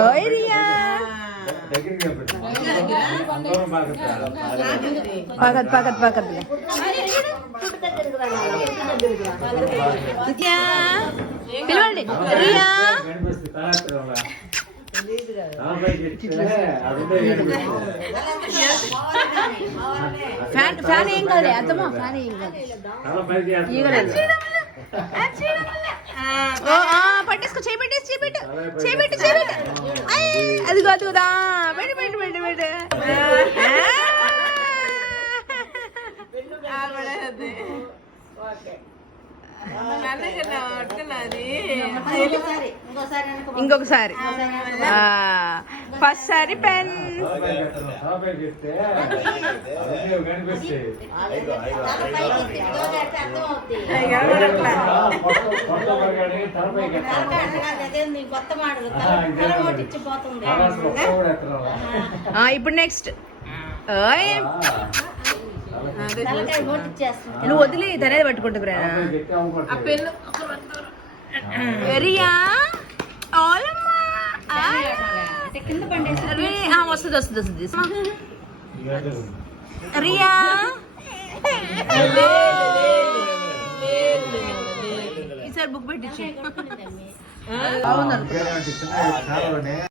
ఓయ్ రియా పగత్ పగత్ పగత్ పిలవండి Riya fan fan ఏం కాదు అర్థమా ఫ్యాన్ ఏం కాదు పట్టేసుకో చేపెట్టేసి చేపెట్టు చేపెట్టు చేపెట్టు అది కాదు కదా పెట్టు పెట్టు పెట్టు పెట్టు ఇంకొకసారి ఫస్ట్ సారి పెన్ ఇప్పుడు నెక్స్ట్ నువ్వు వదిలి తనేది పట్టుకుంటుంది రియా వస్తుంది వస్తుంది వస్తుంది రియా ఈసారి బుక్ పెట్టించి అవును